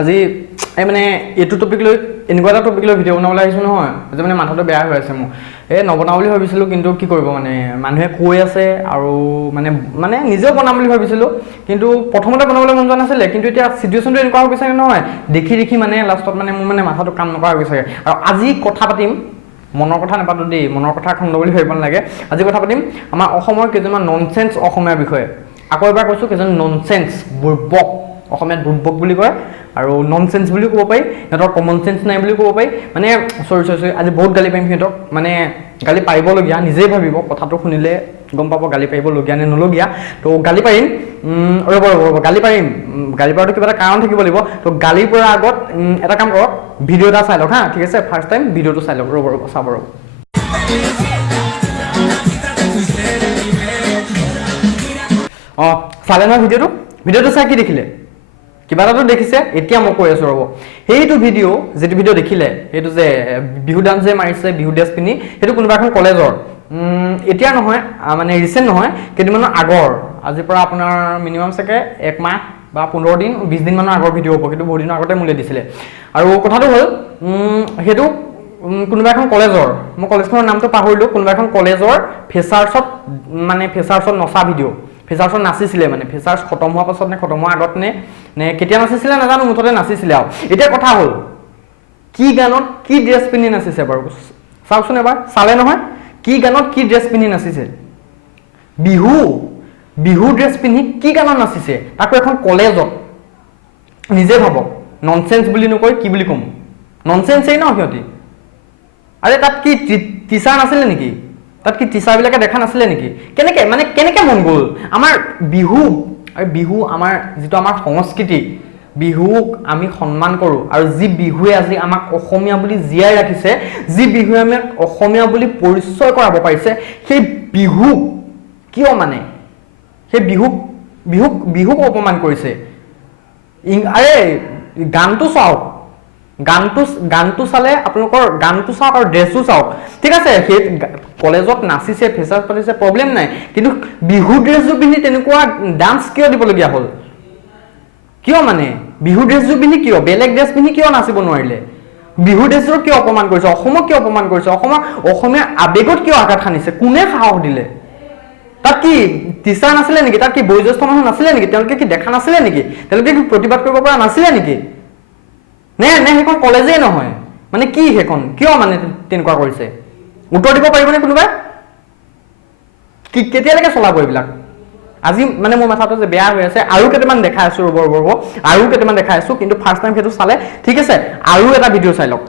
আজি এই মানে এইটো টপিক লৈ এনেকুৱা এটা টপিক লৈ ভিডিঅ' বনাবলৈ আহিছোঁ নহয় আজি মানে মাথাটো বেয়া হৈ আছে মোৰ এই নবনাওঁ বুলি ভাবিছিলোঁ কিন্তু কি কৰিব মানে মানুহে কৈ আছে আৰু মানে নিজেও বনাম বুলি ভাবিছিলোঁ কিন্তু প্ৰথমতে বনাবলৈ মন যোৱা নাছিলে কিন্তু এতিয়া চিটুৱেশ্যনটো এনেকুৱা হৈ গৈছে নহয় দেখি মানে লাষ্টত মানে মোৰ মানে মাথাটো কাম নকৰা হৈ গৈছে আৰু আজি কথা পাতিম মনৰ কথা নাপাতো দেই মনৰ কথা খণ্ড বুলি ভাবিব নালাগে আজি কথা পাতিম আমাৰ অসমৰ কেইজনমান ননচেন্স অসমীয়াৰ বিষয়ে আকৌ এবাৰ কৈছোঁ কেইজন ননচেন্স বুৰ্বক অসমীয়াত বুৰ্বক বুলি কয় আৰু ননচেন্স বুলিও ক'ব পাৰি সিহঁতৰ কমন চেন্স নাই বুলিও ক'ব পাৰি মানে চৰি আজি বহুত গালি পাৰিম সিহঁতক মানে গালি পাৰিবলগীয়া নিজেই ভাবিব কথাটো শুনিলে গম পাব গালি পাৰিবলগীয়া নে নলগীয়া তো গালি পাৰিম ৰ'ব গালি পাৰিম গালি পৰাটো কিবা এটা কাৰণ থাকিব লাগিব তো গালি পৰাৰ আগত এটা কাম কৰক ভিডিঅ' এটা চাই লওক হা ঠিক আছে ফাৰ্ষ্ট টাইম ভিডিঅ'টো চাই লওক ৰ'ব চাব ৰ'ব অঁ চালে নহয় ভিডিঅ'টো চাই কি দেখিলে কিবা এটাতো দেখিছে এতিয়া মই কৈ আছোঁ ৰ'ব সেইটো ভিডিঅ' যিটো ভিডিঅ' দেখিলে সেইটো যে বিহু ডান্স যে মাৰিছে বিহু ড্ৰেছ পিন্ধি সেইটো কোনোবা এখন কলেজৰ এতিয়া নহয় মানে ৰিচেণ্ট নহয় কেইদিনমানৰ আগৰ আজিৰ পৰা আপোনাৰ মিনিমাম চাগে 1 মাহ বা 15 দিন 20 দিনমানৰ আগৰ ভিডিঅ' হ'ব কিন্তু বহুত দিনৰ আগতে মোলৈ দিছিলে আৰু কথাটো হ'ল সেইটো কোনোবা এখন কলেজৰ মই কলেজখনৰ নামটো পাহৰিলোঁ কোনোবা এখন কলেজৰ ফেচাৰ্ছত নচা ভিডিঅ' ফেচাৰ্ছত নাচিছিলে মানে ফেচাৰ্ছ খতম হোৱাৰ পাছত নে খতম হোৱাৰ আগত নে কেতিয়া নাচিছিলে নাজানো মুঠতে নাচিছিলে আৰু এতিয়া কথা হ'ল কি গানত কি ড্ৰেছ পিন্ধি নাচিছে বাৰু চাওকচোন এবাৰ চালে নহয় কি গানত কি ড্ৰেছ পিন্ধি নাচিছে বিহু ড্ৰেছ পিন্ধি কি গানত নাচিছে তাকো এখন কলেজত নিজে ভাবক ননচেন্স বুলি নকয় কি বুলি ক'ম ননচেন্সেই ন সিহঁতি আৰে তাত কি টিচাৰ নাছিলে নেকি তাত কি টিচাৰবিলাকে দেখা নাছিলে নেকি কেনেকৈ মন গ'ল আমাৰ বিহু আমাৰ যিটো আমাৰ সংস্কৃতি বিহুক আমি সন্মান কৰোঁ আৰু যি বিহুৱে আজি আমাক অসমীয়া বুলি জীয়াই ৰাখিছে যি বিহুৱে আমাক অসমীয়া বুলি পৰিচয় কৰাব পাৰিছে সেই বিহুক কিয় মানে সেই বিহুক অপমান কৰিছে আৰে গানটো চাওক গানটো চালে আপোনালোকৰ গানটো চাওক আৰু ড্ৰেছটো চাওক ঠিক আছে সেই কলেজত নাচিছে ফেচাৰ্ছ পাতিছে প্ৰব্লেম নাই কিন্তু বিহু ড্ৰেছযোৰ পিন্ধি তেনেকুৱা ডান্স কিয় দিবলগীয়া হ'ল কিয় মানে বিহু ড্ৰেছযোৰ পিন্ধি কিয় বেলেগ ড্ৰেছ পিন্ধি কিয় নাচিব নোৱাৰিলে বিহু ড্ৰেছযোৰ কিয় অপমান কৰিছে অসমক কিয় অপমান কৰিছে অসমীয়া আৱেগত কিয় আঘাত সানিছে কোনে সাহস দিলে তাত কি টিচাৰ নাছিলে নেকি তাত কি বয়োজ্যেষ্ঠ মানুহ নাছিলে নেকি তেওঁলোকে কি দেখা নাছিলে নেকি তেওঁলোকে কি প্ৰতিবাদ কৰিব পৰা নাছিলে নেকি নে সেইখন কলেজেই নহয় মানে কি সেইখন কিয় মানে তেনেকুৱা কৰিছে উত্তৰ দিব পাৰিবনে কোনোবাই কেতিয়ালৈকে চলাব এইবিলাক আজি মানে মোৰ মাথাটো যে বেয়া হৈ আছে আৰু কেইটামান দেখাই আছোঁ ৰ'ব আৰু কেইটামান দেখাই আছোঁ কিন্তু ফাৰ্ষ্ট টাইম সেইটো চালে ঠিক আছে আৰু এটা ভিডিঅ' চাই লওক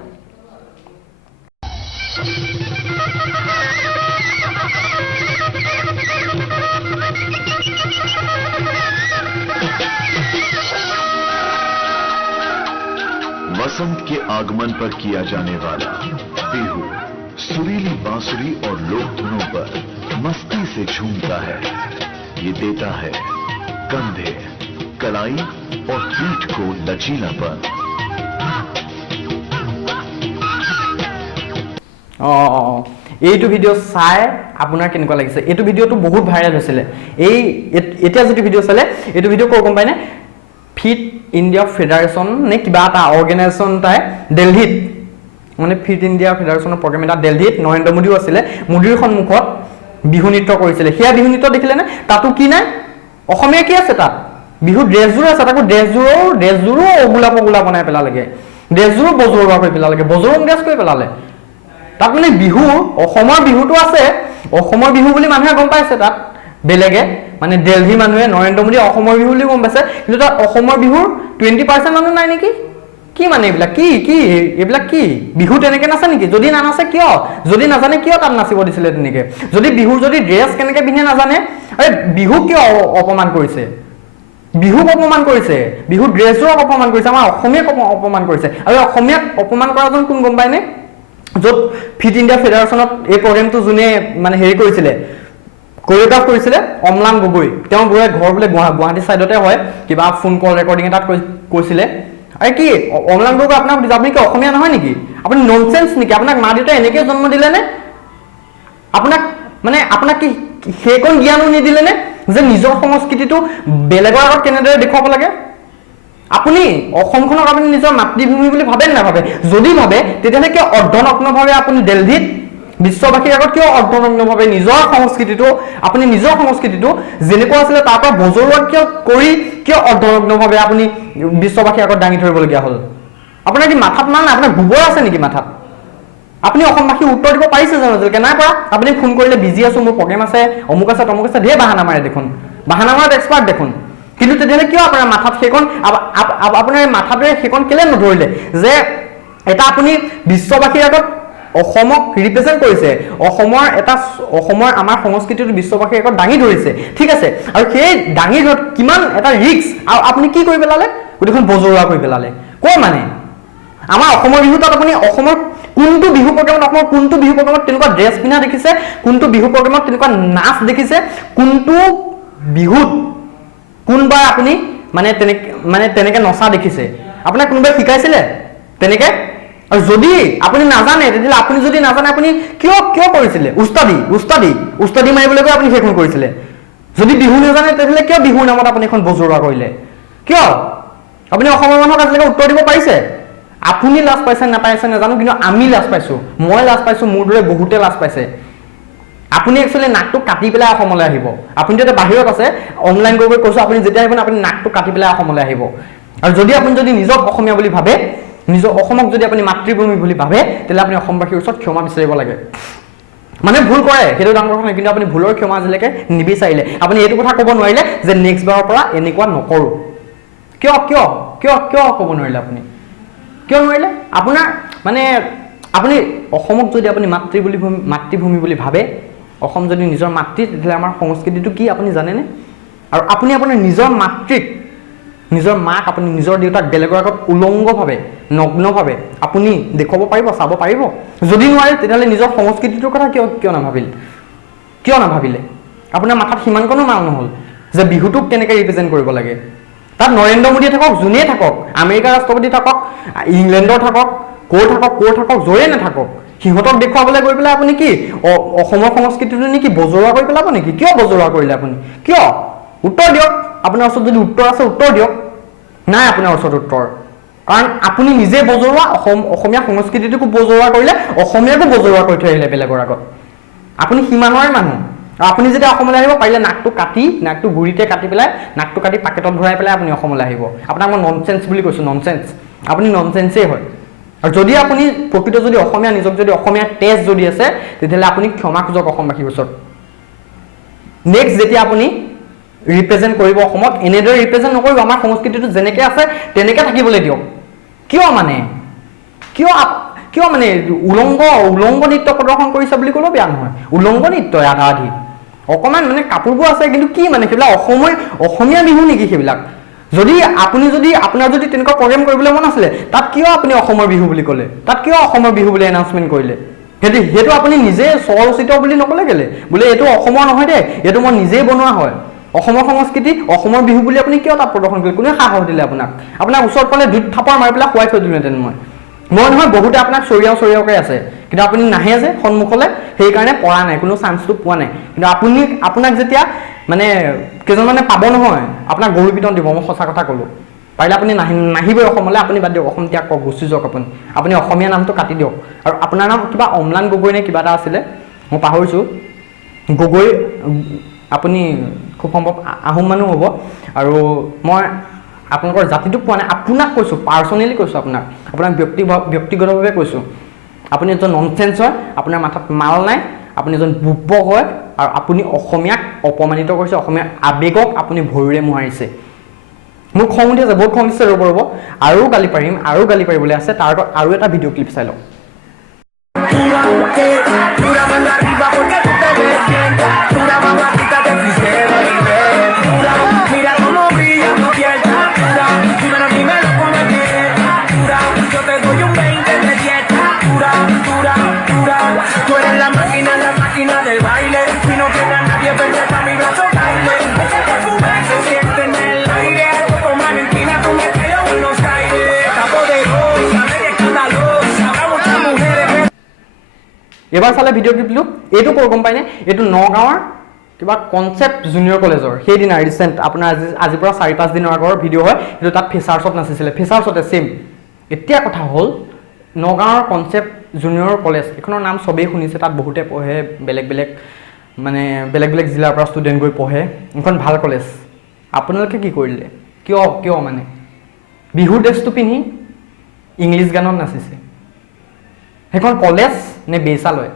वसंत के आगमन पर किया जाने वाला बिहू सुरीली बांसुरी और लोक धुनों पर मस्ती से झूमता है ये देता है कंधे कलाई और पीठ को लचीलापन এইটো ভিডিঅ' চাই আপোনাৰ কেনেকুৱা লাগিছে এইটো ভিডিঅ'টো বহুত ভাইৰেল হৈছিলে এতিয়া যিটো ভিডিঅ' চালে এইটো ভিডিঅ' ক'ৰ গম পায়নে ফিট ইণ্ডিয়া ফেডাৰেশ্যন নে কিবা এটা অৰ্গেনাইজেশ্যন এটাই দিল্লীত মানে ফিট ইণ্ডিয়া ফেডাৰেশ্যনৰ প্ৰগ্ৰেম এটা দিল্লীত নৰেন্দ্ৰ মোদীও আছিলে মোদীৰ সন্মুখত বিহু নৃত্য কৰিছিলে সেয়া বিহু নৃত্য দেখিলেনে তাতো কি নাই অসমীয়া কি আছে তাত বিহু ড্ৰেছযোৰ আছে তাকো ড্ৰেছযোৰো অগুলা বনাই পেলালেগে ড্ৰেছযোৰো বজৰুৱা কৰি পেলালেগে বজৰং ড্ৰেছ কৰি পেলালে তাত মানে বিহু অসমৰ বিহুটো আছে অসমৰ বিহু বুলি মানুহে গম পাইছে তাত বেলেগে মানে দিল্লী মানুহে নৰেন্দ্ৰ মোদী অসমৰ বিহু বুলি গম পাইছে কিন্তু তাত অসমৰ বিহুৰ 20% মানুহ নাই নেকি কি মানে এইবিলাক কি বিহু তেনেকে নাচে নেকি যদি নানাচে কিয় যদি নাজানে কিয় তাত নাচিব দিছিলে তেনেকে যদি বিহুৰ যদি ড্ৰেছ কেনেকে পিন্ধে নাজানে আৰে বিহু কিয় অপমান কৰিছে বিহুক অপমান কৰিছে বিহু ড্ৰেছযোৰক অপমান কৰিছে আমাৰ অসমীয়াক অপমান কৰিছে আৰু অসমীয়াক অপমান কৰাজন কোন গম পায়নে য'ত ফিট ইণ্ডিয়া ফেডাৰেশ্যনত এই প্ৰগ্ৰেমটো যোনে মানে হেৰি কৰিছিলে কোৰিঅগ্ৰাফ কৰিছিলে অম্লান গগৈ তেওঁ ঘৰ বোলে গুৱাহাটী ছাইডতে হয় কিবা ফোন কল ৰেকৰ্ডিং এটাত কৈছিলে আৰে কি অম্লান গগৈ আপোনাক আপুনি কি অসমীয়া নহয় নেকি আপুনি ননচেন্স নেকি আপোনাক মা দেউতাই এনেকৈ জন্ম দিলেনে আপোনাক কি সেইকণ জ্ঞানো নিদিলেনে যে নিজৰ সংস্কৃতিটো বেলেগৰ আগত কেনেদৰে দেখুৱাব লাগে আপুনি অসমখনক আপুনি নিজৰ মাতৃভূমি বুলি ভাবে নে নাভাবে? যদি ভাবে তেতিয়াহ'লে কিয় অৰ্ধনগ্নভাৱে আপুনি দিল্লীত বিশ্ববাসীৰ আগত কিয় অৰ্ধনগ্নভাৱে নিজৰ সংস্কৃতিটো আপুনি নিজৰ সংস্কৃতিটো যেনেকুৱা আছিলে তাৰ পৰা বজৰুৱা কিয় অৰ্ধনগ্নভাৱে আপুনি বিশ্ববাসীৰ আগত দাঙি ধৰিবলগীয়া হ'ল? আপোনাৰ কি মাথাত মান আপোনাৰ গোবৰ আছে নেকি মাথাত? আপুনি অসমবাসীক উত্তৰ দিব পাৰিছে জানো আজিলৈকে? নাই পৰা। আপুনি ফোন কৰিলে বিজি আছো, মোৰ প্ৰগ্ৰেম আছে, অমুক আছে তমুক আছে, ধেৰ বাহানা মাৰে দেখোন, বাহানা মাৰাত এক্সপাৰ্ট দেখোন। কিন্তু তেতিয়াহ'লে কিয় আপোনাৰ মাথাত সেইখন আপোনাৰ মাথাটোৱে সেইখন কেলে নধৰিলে যে এটা আপুনি বিশ্ববাসীৰ আগত অসমক ৰিপ্ৰেজেণ্ট কৰিছে, অসমৰ আমাৰ সংস্কৃতিটো বিশ্ববাসীৰ আগত দাঙি ধৰিছে, ঠিক আছে, আৰু সেই দাঙি ধৰাত কিমান এটা ৰিস্ক, আৰু আপুনি কি কৰি পেলালে? গোটেইখন বজৰুৱা কৰি পেলালে। কৈ মানে আমাৰ অসমৰ বিহু তাত আপুনি অসমৰ কোনটো বিহু প্ৰগ্ৰেমত তেনেকুৱা ড্ৰেছ পিন্ধা দেখিছে? কোনটো বিহু প্ৰগ্ৰেমত তেনেকুৱা নাচ দেখিছে? কোনটো বিহুত কোনবাৰ আপুনি তেনেকে নচা দেখিছে? আপোনাক কোনোবাই শিকাইছিলে তেনেকে? আৰু যদি আপুনি নাজানে তেতিয়াহ'লে আপুনি কিয় কৰিছিলে? উস্তাদি মাৰিবলৈ গৈ আপুনি সেইখন কৰিছিলে। যদি বিহু নাজানে তেতিয়াহ'লে কিয় বিহুৰ নামত আপুনি এখন বজৰুৱা কৰিলে? কিয়? আপুনি অসমৰ মানুহক আজিলৈকে উত্তৰ দিব পাৰিছে? আপুনি লাজ পাইছে নাপাইছে নাজানো, কিন্তু আমি লাজ পাইছো, মই লাজ পাইছো, মোৰ দৰে বহুতে লাজ পাইছে। আপুনি একচুৱেলি নাকটো কাটি পেলাই অসমলৈ আহিব। আপুনি যেতিয়া বাহিৰত আছে, অনলাইন কৰিব কৈছো, আপুনি যেতিয়া আহিব আপুনি নাকটো কাটি পেলাই অসমলৈ আহিব। আৰু যদি আপুনি নিজক অসমীয়া বুলি ভাবে, নিজৰ অসমক যদি আপুনি মাতৃভূমি বুলি ভাবে, তেতিয়াহ'লে আপুনি অসমবাসীৰ ওচৰত ক্ষমা বিচাৰিব লাগে। মানে ভুল কৰে, সেইটো ডাঙৰ কথা নহয়, কিন্তু আপুনি ভুলৰ ক্ষমা আজিলৈকে নিবিচাৰিলে। আপুনি এইটো কথা ক'ব নোৱাৰিলে যে নেক্সট বাৰৰ পৰা এনেকুৱা নকৰো। কিয় ক'ব নোৱাৰিলে আপুনি? কিয় নোৱাৰিলে? আপোনাৰ আপুনি অসমক যদি আপুনি মাতৃভূমি বুলি ভাবে, অসম যদি নিজৰ মাতৃ, তেতিয়াহ'লে আমাৰ সংস্কৃতিটো কি আপুনি জানেনে? আৰু আপুনি আপোনাৰ নিজৰ মাতৃক, নিজৰ মাক, আপুনি নিজৰ দেউতাক বেলেগৰ আগত উলংগভাৱে, নগ্নভাৱে আপুনি দেখুৱাব পাৰিব, চাব পাৰিব? যদি নোৱাৰে তেতিয়াহ'লে নিজৰ সংস্কৃতিটোৰ কথা কিয় নাভাবিলে? আপোনাৰ মাথাত সিমানকণো মাল নহ'ল যে বিহুটোক কেনেকৈ ৰিপ্ৰেজেণ্ট কৰিব লাগে? তাত নৰেন্দ্ৰ মোদীয়ে থাকক, যোনেই থাকক, আমেৰিকাৰ ৰাষ্ট্ৰপতি থাকক, ইংলেণ্ডৰ থাকক, ক'ৰ থাকক, য'ৰে নাথাকক, সিহঁতক দেখুৱাবলৈ গৈ পেলাই আপুনি কি অসমৰ সংস্কৃতিটো নেকি বজৰুৱা কৰি পেলাব নেকি? কিয় বজৰুৱা কৰিলে আপুনি? কিয়? উত্তৰ দিয়ক। আপোনাৰ ওচৰত যদি উত্তৰ আছে উত্তৰ দিয়ক। নাই আপোনাৰ ওচৰত উত্তৰ, কাৰণ আপুনি নিজে বজৰুৱা, অসমীয়া সংস্কৃতিটোকো বজৰুৱা কৰিলে, অসমীয়াকো বজৰুৱা কৰি থৈ আহিলে বেলেগৰ আগত। আপুনি সিমানৰে মানুহ। আৰু আপুনি যেতিয়া অসমলৈ আহিব, পাৰিলে নাকটো গুৰিতে কাটি পেলাই, নাকটো কাটি পাকেটত ভৰাই পেলাই আপুনি অসমলৈ আহিব। আপোনাক মই ননচেন্স বুলি কৈছোঁ, ননচেন্স। আপুনি ননচেন্সেই হয়। আৰু যদি আপুনি প্ৰকৃত যদি অসমীয়া, নিজক যদি অসমীয়া তেজ যদি আছে, তেতিয়াহ'লে আপুনি ক্ষমা খোজক অসমবাসীৰ ওচৰত। নেক্সট যেতিয়া আপুনি ৰিপ্ৰেজেণ্ট কৰিব অসমক, এনেদৰে ৰিপ্ৰেজেণ্ট নকৰিব। আমাৰ সংস্কৃতিটো যেনেকৈ আছে তেনেকৈ থাকিবলৈ দিয়ক। কিয় মানে উলংগ নৃত্য প্ৰদৰ্শন কৰিছে বুলি ক'লেও বেয়া নহয়। উলংগ নৃত্যই আধা আধি অকণমান কাপোৰবোৰ আছে, কিন্তু কি সেইবিলাক অসমীয়া বিহু নেকি সেইবিলাক? আপোনাৰ যদি তেনেকুৱা প্ৰগ্ৰেম কৰিবলৈ মন আছিলে, তাত কিয় আপুনি অসমৰ বিহু বুলি ক'লে? তাত কিয় অসমৰ বিহু বুলি এনাউন্সমেণ্ট কৰিলে? সেইটো আপুনি নিজে স্বৰচিত বুলি নক'লে কেলে? বোলে এইটো অসমৰ নহয় দেই, এইটো মই নিজেই বনোৱা হয়। অসমৰ সংস্কৃতি, অসমৰ বিহু বুলি আপুনি কিয় তাত প্ৰদৰ্শন কৰিলে? কোনে সাহস দিলে আপোনাক ওচৰত পালে দুই থাপৰ মাৰি পেলাই শুৱাই থৈ দিলোহেঁতেন মই নহয়। বহুতে আপোনাক চৰিয়াওকৈ আছে, কিন্তু আপুনি নাহে যে সন্মুখলৈ, সেইকাৰণে পৰা নাই, কোনো চান্সটো পোৱা নাই। কিন্তু আপোনাক যেতিয়া কেইজনমানে পাব নহয়, আপোনাক গৰু পিতন দিব। মই সঁচা কথা ক'লোঁ। পাৰিলে আপুনি নাহিবই অসমলৈ। আপুনি বাদ দিয়ক, অসম ত্যাগ কৰক, গুচি যাওক। আপুনি অসমীয়া নামটো কাটি দিয়ক। আৰু আপোনাৰ নাম কিবা অম্লান গগৈ নে কিবা এটা আছিলে, মই পাহৰিছোঁ। গগৈ, আপুনি খুব সম্ভৱ আহোম মানুহ হ'ব। আৰু মই আপোনালোকৰ জাতিটোক পোৱা নাই, আপোনাক কৈছোঁ, পাৰ্চনেলি কৈছোঁ, আপোনাক ব্যক্তিগতভাৱে কৈছোঁ। আপুনি এজন ননচেন্স হয়, আপোনাৰ মাথাত মাল নাই, আপুনি এজন বুৰ্বক হয়, আৰু আপুনি অসমীয়াক অপমানিত কৰিছে, অসমীয়াৰ আৱেগক আপুনি ভৰিৰে মোহাৰিছে। মোক খং উঠি আছে, বহুত খং উঠিছে। ৰ'ব, আৰু গালি পাৰিবলৈ আছে। তাৰ আগত আৰু এটা ভিডিঅ' ক্লিপ চাই লওক। এবাৰ চালে ভিডিঅ' ক্লিপটো, এইটো ক'ৰ গম পায়নে? এইটো নগাঁৱৰ কিবা কনচেপ্ট জুনিয়ৰ কলেজৰ সেইদিনা ৰিচেণ্ট আপোনাৰ আজিৰ পৰা 4-5 দিনৰ আগৰ ভিডিঅ' হয় কিন্তু তাত ফেচাৰ্ছত নাচিছিলে ফেচাৰ্ছতে ছেম এতিয়া কথা হ'ল নগাঁৱৰ কনচেপ্ট জুনিয়ৰ কলেজ এইখনৰ নাম চবেই শুনিছে তাত বহুতে পঢ়ে বেলেগ বেলেগ জিলাৰ পৰা ষ্টুডেণ্ট গৈ পঢ়ে এইখন ভাল কলেজ আপোনালোকে কি কৰিলে কিয় মানে বিহু ড্ৰেছটো পিন্ধি ইংলিছ গানত নাচিছে সেইখন কলেজ নে বেচালয়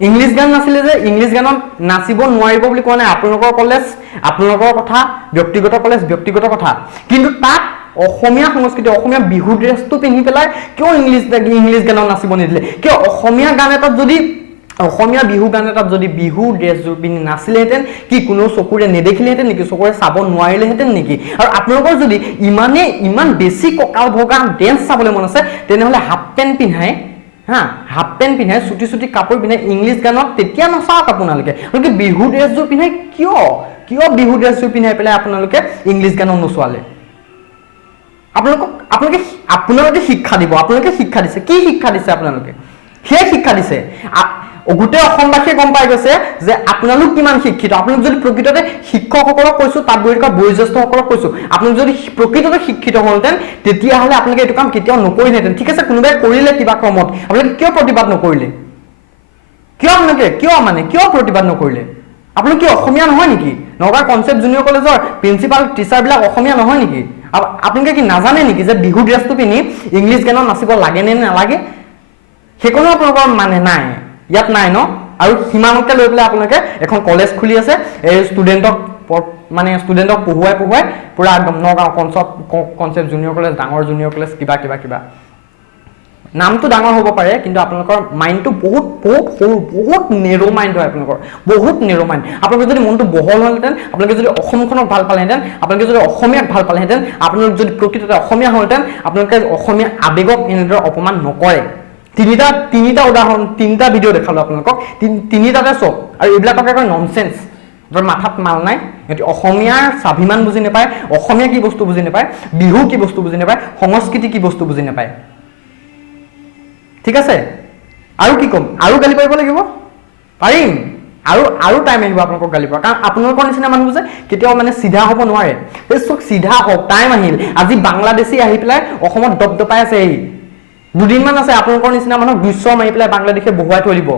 ইংলিছ গান নাছিলে যে ইংলিছ গানত নাচিব নোৱাৰিব বুলি কোৱা নাই আপোনালোকৰ কলেজ আপোনালোকৰ কথা ব্যক্তিগত কলেজ ব্যক্তিগত কথা কিন্তু তাত অসমীয়া সংস্কৃতি অসমীয়া বিহু ড্ৰেছটো পিন্ধি পেলাই কিয় ইংলিছ গানত নাচিব নিদিলে কিয় অসমীয়া গান এটাত যদি অসমীয়া বিহু গান এটাত যদি বিহু ড্ৰেছযোৰ পিন্ধি নাচিলেহেঁতেন কি কোনো চকুৰে নেদেখিলেহেঁতেন নেকি চকুৰে চাব নোৱাৰিলেহেঁতেন নেকি আৰু আপোনালোকৰ যদি ইমান বেছি কঁকাল ভগা ডেন্স চাবলৈ মন আছে তেনেহ'লে হাফ পেণ্ট পিন্ধাই চুটি কাপোৰ পিন্ধাই ইংলিছ গানত তেতিয়া নাচাওক আপোনালোকে বিহু ড্ৰেছযোৰ পিন্ধাই কিয় বিহু ড্ৰেছযোৰ পিন্ধাই পেলাই আপোনালোকে ইংলিছ গানত নোচোৱালে আপোনালোকে শিক্ষা দিব আপোনালোকে শিক্ষা দিছে কি শিক্ষা দিছে আপোনালোকে সেই শিক্ষা দিছে গোটেই অসমবাসীয়ে গম পাই গৈছে যে আপোনালোক কিমান শিক্ষিত আপোনালোক যদি প্ৰকৃততে শিক্ষকসকলক কৈছো তাত বহি থকা বয়োজ্যেষ্ঠসকলক কৈছো আপোনালোক যদি প্ৰকৃততে শিক্ষিত হ'লহেঁতেন তেতিয়াহ'লে আপোনালোকে এইটো কাম কেতিয়াও নকৰিলেহেঁতেন ঠিক আছে কোনোবাই কৰিলে কিবা ক্ৰমত আপোনালোকে কিয় প্ৰতিবাদ নকৰিলে কিয় প্ৰতিবাদ নকৰিলে আপোনালোক কি অসমীয়া নহয় নেকি নগাঁও কনচেপ্ট জুনিয়ৰ কলেজৰ প্ৰিন্সিপাল টিচাৰবিলাক অসমীয়া নহয় নেকি আপোনালোকে কি নাজানে নেকি যে বিহু ড্ৰেছটো পিন্ধি ইংলিছ গানত নাচিব লাগে নে নালাগে সেইকণো আপোনালোকৰ মানে নাই ইয়াত নাই ন আৰু সিমানকে লৈ পেলাই আপোনালোকে এখন কলেজ খুলি আছে এই ষ্টুডেণ্টক পঢ়ুৱাই পুৰা একদম নগাঁও কনচেপ্ট জুনিয়ৰ কলেজ ডাঙৰ জুনিয়ৰ কলেজ কিবা নামটো ডাঙৰ হ'ব পাৰে কিন্তু আপোনালোকৰ মাইণ্ডটো বহুত সৰু বহুত নেৰো মাইণ্ড হয় আপোনালোকৰ বহুত নেৰো মাইণ্ড আপোনালোকে যদি মনটো বহল হ'লহেঁতেন আপোনালোকে যদি অসমখনক ভাল পালেহেঁতেন আপোনালোকে যদি অসমীয়াক ভাল পালেহেঁতেন আপোনালোক যদি প্ৰকৃততে অসমীয়া হ'লহেঁতেন আপোনালোকে অসমীয়া আৱেগক এনেদৰে অপমান নকৰে তিনিটা উদাহৰণ তিনিটা ভিডিঅ' দেখালো আপোনালোকক তিনিটাতে চক আৰু এইবিলাকক কয় ননচেন্স মাথাত মাল নাই সিহঁতি অসমীয়াৰ স্বাভিমান বুজি নাপায় অসমীয়া কি বস্তু বুজি নাপায় বিহু কি বস্তু বুজি নাপায় সংস্কৃতি কি বস্তু বুজি নাপায় ঠিক আছে আৰু কি ক'ম আৰু গালি পাৰিব লাগিব পাৰিম আৰু টাইম আহিব আপোনালোকক গালি পৰা কাৰণ আপোনালোকৰ নিচিনা মানুহবোৰ যে কেতিয়াও মানে চিধা হ'ব নোৱাৰে চব চিধা হওক টাইম আহিল আজি বাংলাদেশী আহি পেলাই অসমত দপদপাই আছে এই দুদিনমান আছে আপোনালোকৰ নিচিনা মানুহক 200 মাৰি পেলাই বাংলাদেশে বহুৱাই থৈ দিব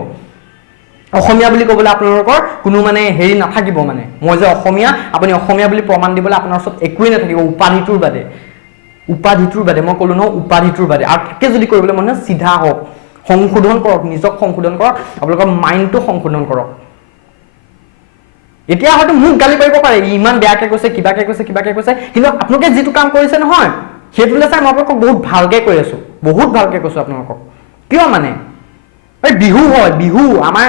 অসমীয়া বুলি ক'বলৈ আপোনালোকৰ কোনো মানে হেৰি নাথাকিব মানে মই যে অসমীয়া আপুনি অসমীয়া বুলি প্ৰমাণ দিবলৈ আপোনাৰ ওচৰত একোৱেই নাথাকিব উপাধিটোৰ বাদে মই ক'লো নহয় উপাধিটোৰ বাদে আৰু তাকে যদি কৰিবলৈ মন হয় চিধা হওক সংশোধন কৰক নিজক সংশোধন কৰক আপোনালোকৰ মাইণ্ডটো সংশোধন কৰক এতিয়া হয়তো মোক গালি পাৰিব পাৰে ইমান বেয়াকে কৈছে কিবাকে কৈছে কিন্তু আপোনালোকে যিটো কাম কৰিছে নহয় সেইটোলৈ চাই মই আপোনালোকক বহুত ভালকে কৈ আছো বহুত ভালকে কৈছো আপোনালোকক কিয় মানে এই বিহু হয় বিহু আমাৰ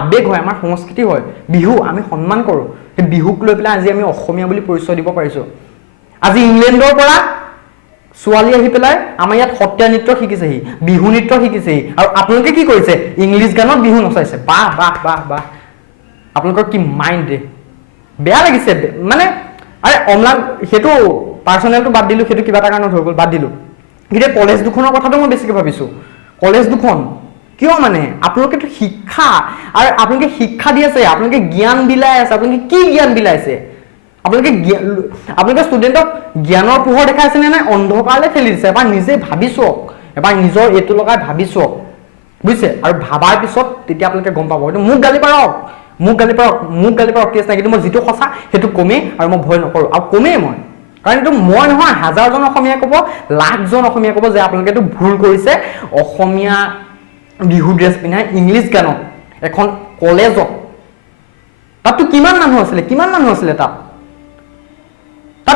আৱেগ হয় আমাৰ সংস্কৃতি হয় বিহু আমি সন্মান কৰোঁ সেই বিহুক লৈ পেলাই আজি আমি অসমীয়া বুলি পৰিচয় দিব পাৰিছো আজি ইংলেণ্ডৰ পৰা ছোৱালী আহি পেলাই আমাৰ ইয়াত সত্ৰীয়া নৃত্য শিকিছেহি বিহু নৃত্য শিকিছেহি আৰু আপোনালোকে কি কৰিছে ইংলিছ গানত বিহু নচাইছে বাহ আপোনালোকৰ কি মাইণ্ড বেয়া লাগিছে মানে আৰে অমলান সেইটো পাৰ্চনেলটো বাদ দিলোঁ সেইটো কিবা এটা কাৰণত হৈ গ'ল বাদ দিলোঁ কিন্তু কলেজ দুখনৰ কথাটো মই বেছিকৈ ভাবিছোঁ কলেজ দুখন কিয় মানে আপোনালোকেতো শিক্ষা আৰু আপোনালোকে শিক্ষা দি আছে আপোনালোকে জ্ঞান বিলাই আছে আপোনালোকে কি জ্ঞান বিলাইছে আপোনালোকে ষ্টুডেণ্টক জ্ঞানৰ পোহৰ দেখাইছে নে নাই অন্ধকাৰলৈ ঠেলি দিছে এবাৰ নিজে ভাবি চাওক এবাৰ নিজৰ এইটো লগাই ভাবি চাওক বুজিছে আৰু ভাবাৰ পিছত তেতিয়া আপোনালোকে গম পাব এইটো মোক গালি পাৰক কেছ নাই কিন্তু মই যিটো সঁচা সেইটো কমেই আৰু মই ভয় নকৰোঁ আৰু কমেই মই কাৰণ এইটো মই নহয় হাজাৰজন অসমীয়াই ক'ব লাখজন অসমীয়াই ক'ব যে আপোনালোকে এইটো ভুল কৰিছে অসমীয়া বিহু ড্ৰেছ পিন্ধাই ইংলিছ গানত এখন কলেজত তাততো কিমান মানুহ আছিলে তাত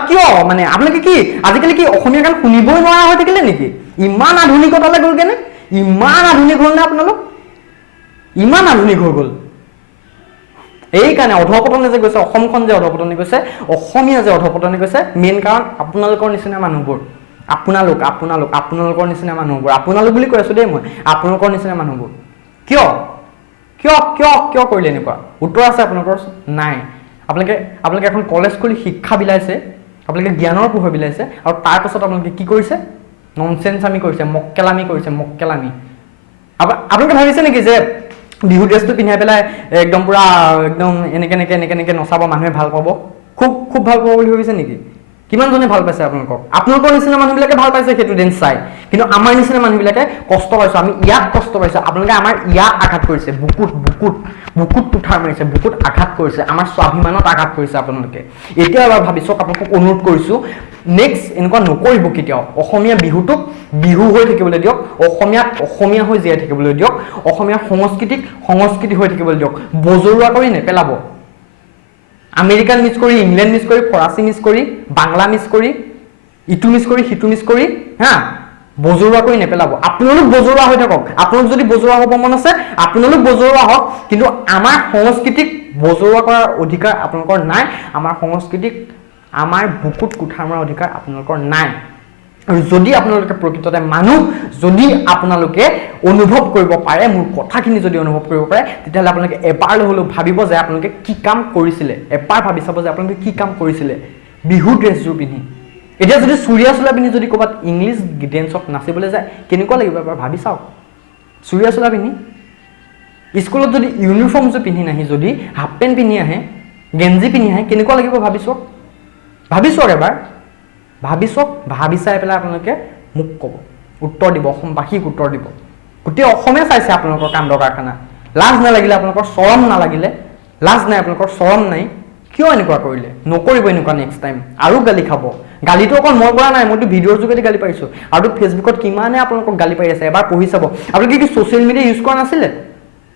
কিয় মানে আপোনালোকে কি আজিকালি কি অসমীয়া গান শুনিবই নোৱাৰা হৈ থাকিলে নেকি ইমান আধুনিকতালৈ গ'লগে নে ইমান আধুনিক হ'ল নে আপোনালোক ইমান আধুনিক হৈ গ'ল এইকাৰণে অধপতনে যে গৈছে অসমখন যে অধপতনে গৈছে অসমীয়া যে অধপতনে গৈছে মেইন কাৰণ আপোনালোকৰ নিচিনা মানুহবোৰ আপোনালোকৰ নিচিনা মানুহবোৰ আপোনালোক বুলি কৈ আছো দেই মই আপোনালোকৰ নিচিনা মানুহবোৰ কিয় কৰিলে এনেকুৱা উত্তৰ আছে আপোনালোকৰ নাই আপোনালোকে এখন কলেজ খুলি শিক্ষা বিলাইছে আপোনালোকে জ্ঞানৰ পোহৰ বিলাইছে আৰু তাৰ পাছত আপোনালোকে কি কৰিছে ননচেন্স আমি কৰিছে মক্কেলামি আপোনালোকে ভাবিছে নেকি যে বিহু ড্ৰেছটো পিন্ধাই পেলাই একদম পুৰা একদম এনেকে নচাব, মানুহে ভাল পাব, খুব ভাল পাব বুলি ভাবিছে নেকি? কিমানজনে ভাল পাইছে আপোনালোকক? আপোনালোকৰ নিচিনা মানুহবিলাকে ভাল পাইছে সেইটো ডেন্স চাই, কিন্তু আমাৰ নিচিনা মানুহবিলাকে কষ্ট পাইছো, আমি ইয়াত কষ্ট পাইছো। আপোনালোকে আমাৰ ইয়াত আঘাত কৰিছে, বুকুত কুঠাৰ মাৰিছে, বুকুত আঘাত কৰিছে, আমাৰ স্বাভিমানত আঘাত কৰিছে আপোনালোকে। এতিয়া এবাৰ ভাবি চাওক, আপোনালোকক অনুৰোধ কৰিছো, নেক্সট এনেকুৱা নকৰিব কেতিয়াও। অসমীয়া বিহুটোক বিহু হৈ থাকিবলৈ দিয়ক, অসমীয়া হৈ জীয়াই থাকিবলৈ দিয়ক, অসমীয়া সংস্কৃতিক সংস্কৃতি হৈ থাকিবলৈ দিয়ক। বজৰুৱা কৰি নেপেলাব। আমেৰিকান মিছ কৰি, ইংলেণ্ড মিছ কৰি, ফৰাচী মিছ কৰি, বাংলা মিছ কৰি, ইটো মিছ কৰি, সিটো মিছ কৰি, হা, বজৰুৱা কৰি নেপেলাব। আপোনালোক বজৰুৱা হৈ থাকক। আপোনালোক যদি বজৰুৱা হ'ব মন আছে, আপোনালোক বজৰুৱা হওক, কিন্তু আমাৰ সংস্কৃতিক বজৰুৱা কৰাৰ অধিকাৰ আপোনালোকৰ নাই। আমাৰ সংস্কৃতিক, আমাৰ বুকুত কুঠাৰ মৰাৰ অধিকাৰ আপোনালোকৰ নাই। আৰু যদি আপোনালোকে প্ৰকৃততে মানুহ, যদি আপোনালোকে অনুভৱ কৰিব পাৰে, মোৰ কথাখিনি যদি অনুভৱ কৰিব পাৰে, তেতিয়াহ'লে আপোনালোকে এবাৰলৈ হ'লেও ভাবিব যে আপোনালোকে কি কাম কৰিছিলে। এবাৰ ভাবি চাব যে আপোনালোকে কি কাম কৰিছিলে বিহু ড্ৰেছযোৰ পিন্ধি। এতিয়া যদি চুৰিয়া চোলা পিন্ধি যদি ক'ৰবাত ইংলিছ ডেন্সত নাচিবলৈ যায়, কেনেকুৱা লাগিব এবাৰ ভাবি চাওক। চুৰিয়া চোলা পিন্ধি স্কুলত যদি ইউনিফৰ্মযোৰ পিন্ধি নাহি, যদি হাফ পেণ্ট পিন্ধি আহে, গেঞ্জি পিন্ধি আহে, কেনেকুৱা লাগিব ভাবি চাওক। এবাৰ ভাবি চাওক। ভাবি চাই পেলাই আপোনালোকে মোক ক'ব, উত্তৰ দিব, অসমবাসীক উত্তৰ দিব। গোটেই অসমে চাইছে আপোনালোকৰ কাণ্ডৰ কাৰখানা। লাজ নালাগিলে আপোনালোকৰ? চৰম নালাগিলে? লাজ নাই আপোনালোকৰ? চৰম নাই? কিয় এনেকুৱা কৰিলে? নকৰিব এনেকুৱা নেক্সট টাইম। আৰু গালি খাব। গালিটো অকল মই কৰা নাই, মইতো ভিডিঅ'ৰ যোগেদি গালি পাৰিছোঁ। আৰু ফেচবুকত কিমানে আপোনালোকক গালি পাৰি আছে, এবাৰ পঢ়ি চাব। আপোনালোকে কি ছ'চিয়েল মিডিয়া ইউজ কৰা নাছিলে?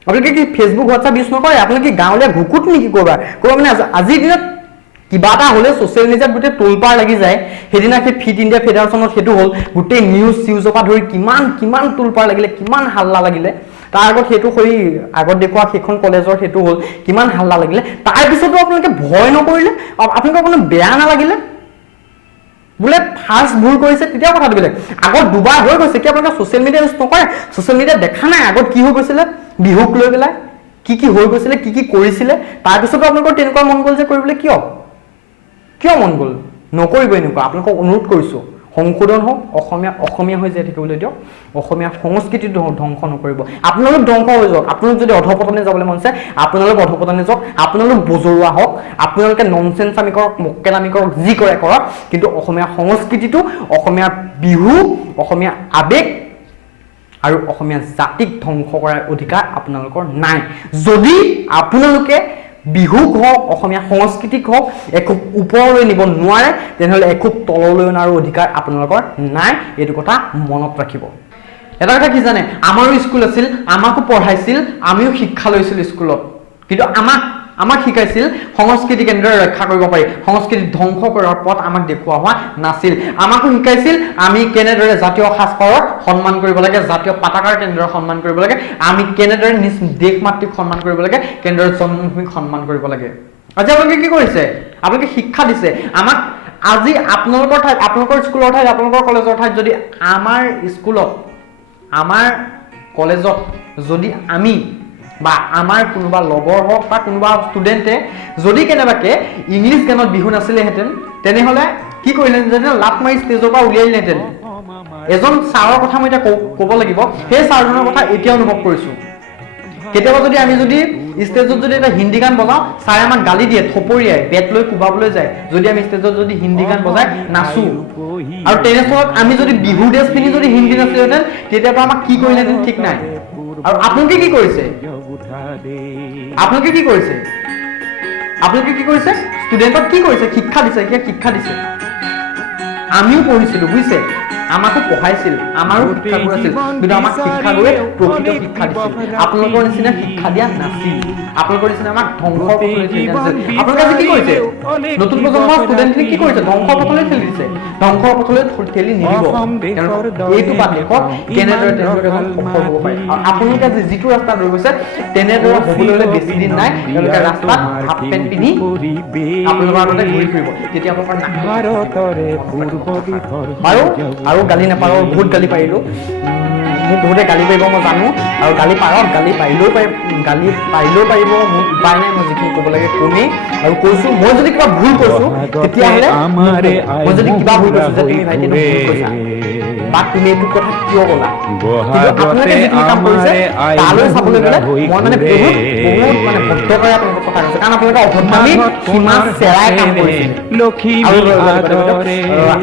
আপোনালোকে কি ফেচবুক, হোৱাটছআপ ইউজ নকৰে? আপোনালোকে গাঁৱলীয়া ঘুকুত নেকি ক'ৰবাৰ মানে আজিৰ দিনত কিবা এটা হ'লে ছ'চিয়েল মিডিয়াত গোটেই তোলপাৰ লাগি যায়। সেইদিনা সেই ফিট ইণ্ডিয়া ফেডাৰেশ্যনত সেইটো হ'ল, গোটেই নিউজৰ পৰা ধৰি কিমান তোলপাৰ লাগিলে, কিমান হাল্লা লাগিলে। তাৰ আগত সেইটো হৈ আগত দেখুওৱা সেইখন কলেজৰ সেইটো হ'ল, কিমান হাল্লা লাগিলে। তাৰপিছতো আপোনালোকে ভয় নকৰিলে? আপোনালোকৰ কোনো বেয়া নালাগিলে? বোলে ফাৰ্ষ্ট ভুল কৰিছে তেতিয়া কথাটো বেলেগ। আগত দুবাৰ হৈ গৈছে, কি আপোনালোকে ছ'চিয়েল মিডিয়া ইউজ নকৰে? ছ'চিয়েল মিডিয়া দেখা নাই আগত কি হৈ গৈছিলে বিহুক লৈ পেলাই? কি হৈ গৈছিলে, কি কৰিছিলে? তাৰপিছতো আপোনালোকৰ তেনেকুৱা মন গ'ল যে কৰিবলৈ? কিয় মন গ'ল? নকৰিব এনেকুৱা। আপোনালোকক অনুৰোধ কৰিছোঁ, সংশোধন হওক, অসমীয়া হৈ জীয়াই থাকিবলৈ দিয়ক, অসমীয়া সংস্কৃতি ধ্বংস নকৰিব। আপোনালোক ধ্বংস হৈ যাওক। আপোনালোক যদি অধপতনে যাবলৈ মন আছে, আপোনালোক অধপতনে যাওক, আপোনালোক বজৰুৱা হওক, আপোনালোকে ননচেন্স আমি কৰক, মক্কেলামি কৰক, যি কৰে কৰক, কিন্তু অসমীয়া সংস্কৃতিটো, অসমীয়া বিহু, অসমীয়া আৱেগ আৰু অসমীয়া জাতিক ধ্বংস কৰাৰ অধিকাৰ আপোনালোকৰ নাই। যদি আপোনালোকে বিহুক হওক, অসমীয়া সংস্কৃতিক হওক একো ওপৰলৈ নিব নোৱাৰে, তেনেহ'লে একো তললৈ অনাৰ অধিকাৰ আপোনালোকৰ নাই। এইটো কথা মনত ৰাখিব। এটা কথা কি জানে, আমাৰো স্কুল আছিল, আমাকো পঢ়াইছিল, আমিও শিক্ষা লৈছিলোঁ স্কুলত, কিন্তু আমাক শিকাইছিল সংস্কৃতি কেনেদৰে ৰক্ষা কৰিব পাৰি, সংস্কৃতি ধ্বংস কৰাৰ পথ আমাক দেখুওৱা হোৱা নাছিল। আমাকো শিকাইছিল আমি কেনেদৰে জাতীয় সাজপাৰৰ সন্মান কৰিব লাগে, জাতীয় পতাকাৰ কেনেদৰে সন্মান কৰিব লাগে, আমি কেনেদৰে নিজ দেশ মাতৃক সন্মান কৰিব লাগে, কেনেদৰে জন্মভূমিক সন্মান কৰিব লাগে। আজি আপোনালোকে কি কৰিছে? আপোনালোকে শিক্ষা দিছে আমাক। আজি আপোনালোকৰ ঠাইত, আপোনালোকৰ স্কুলৰ ঠাইত, আপোনালোকৰ কলেজৰ ঠাইত যদি আমাৰ স্কুলত, আমাৰ কলেজত যদি আমি বা আমাৰ কোনোবা লগৰ হওক বা কোনোবা ষ্টুডেণ্টে যদি কেনেবাকে ইংলিছ গানত বিহু নাছিলেহেঁতেন, তেনেহ'লে কি কৰিলেহেঁতেন? লাট মাৰি ষ্টেজৰ পৰা উলিয়াই দিলেহেঁতেন। এজন ছাৰৰ কথা মই এতিয়া ক'ব লাগিব। সেই ছাৰজনৰ কথা এতিয়া অনুভৱ কৰিছোঁ। কেতিয়াবা যদি আমি ষ্টেজত যদি এটা হিন্দী গান বজাওঁ, ছাৰে আমাক গালি দিয়ে, থপৰিয়াই, বেট লৈ কোবাবলৈ যায়, যদি আমি ষ্টেজত যদি হিন্দী গান বজাই নাচো। আৰু তেনেস্থলত আমি যদি বিহু ড্ৰেছ পিন্ধি যদি হিন্দী নাছিলেহেঁতেন, তেতিয়াৰ পৰা আমাক কি কৰিলেহেঁতেন ঠিক নাই। আৰু আপোনালোকে কি কৰিছে? ষ্টুডেণ্টক কি কৰিছে? শিক্ষা দিছে। শিক্ষা দিছে। আমিও পঢ়িছিলোঁ, বুজিছে? আমাকো পঢ়াইছিল, আমাৰো শিক্ষাগুৰু আছিল, কিন্তু আমাক শিক্ষাগুৰুৱে প্ৰকৃত শিক্ষা দিছিল। আপোনালোকৰ নিচিনা শিক্ষা দিয়া নাছিল। আপোনালোকৰ নিচিনা আমাক ধ্বংসৰ পথলৈ ঠেলি দিছিল। আপোনালোকে আজি কি কৰিছে? নতুন প্ৰজন্মৰ ষ্টুডেণ্টখিনি কি কৰিছে? ধ্বংসৰ পথলৈ ঠেলি দিছে। ধ্বংসৰ পথলৈ ঠেলি নিদিব। এইটো বাদ দেশত কেনেদৰে তেওঁলোকে সফল হ'ব পাৰে। আৰু আপোনালোকে আজি যিটো ৰাস্তাত ৰৈ গৈছে, তেনেদৰে হ'বলৈ হ'লে বেছি দিন নাই। তেওঁলোকে ৰাস্তাত হাফ পেণ্ট পিন্ধি আপোনালোকৰ আগতে ঘূৰি ফুৰিব। তেতিয়া আপোনালোকৰ আৰু গালি নাপাৰো, বহুত গালি পাৰিলোঁ। মোক বহুতে গালি পাৰিব মই জানো, আৰু গালি পাৰিলেও পাৰিব, মোৰ উপায় নাই। মই যিখিনি ক'ব লাগে কমেই আৰু কৈছোঁ। মই যদি কিবা ভুল কৈছোঁ, তেতিয়াহ'লে মই যদি কিবা ভুল কৈছোঁ যে তুমি ভাইটি ভুল কৈছা, বা তুমি এইটো কথা কিয় ক'লা কিন্তু বহাগতে আপোনালোকে যিখিনি কাম কৰিছে আমাৰে তালৈ চাবলৈ গ'লে হৈ মই মানে ঘূৰে। বহুত মানে ভদ্ৰতাৰে আপোনালোকক কথা কৈছো কাৰণ আপোনালোকে অভদ্ৰামী মাঘত সীমা সোণৰ চেৰাই কাম হাতেৰে কৰিছিলে লখিমী আদৰে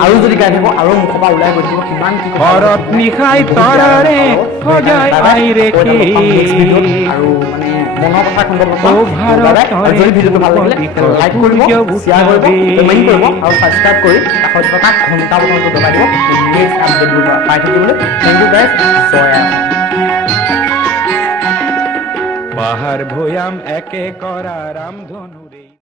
আৰু যদি গাই থাকিব আৰু মুখৰ পৰা ওলাই গৈ থাকিব কিমান কি কথা ঘৰত নিশাই তৰাৰে সজাই আইৰেখি আৰু মানে মনৰ কথা খণ্ডত ও ভাৰতৰে যদি ভিডিঅ'টো ভাল লাগিলে লাইক কৰিব শ্বেয়াৰ কৰিব কমেণ্ট কৰিব আৰু ছাবস্ক্ৰাইব কৰি কাষত থকা ঘণ্টা বটনটো দবাই দিব নেক্সট আপডেটবোৰ পাই থাকিবলৈ থেংক ইউ গাইজ জয় আই অসম। পাহাৰ ভৈয়াম একে কৰা ৰামধনু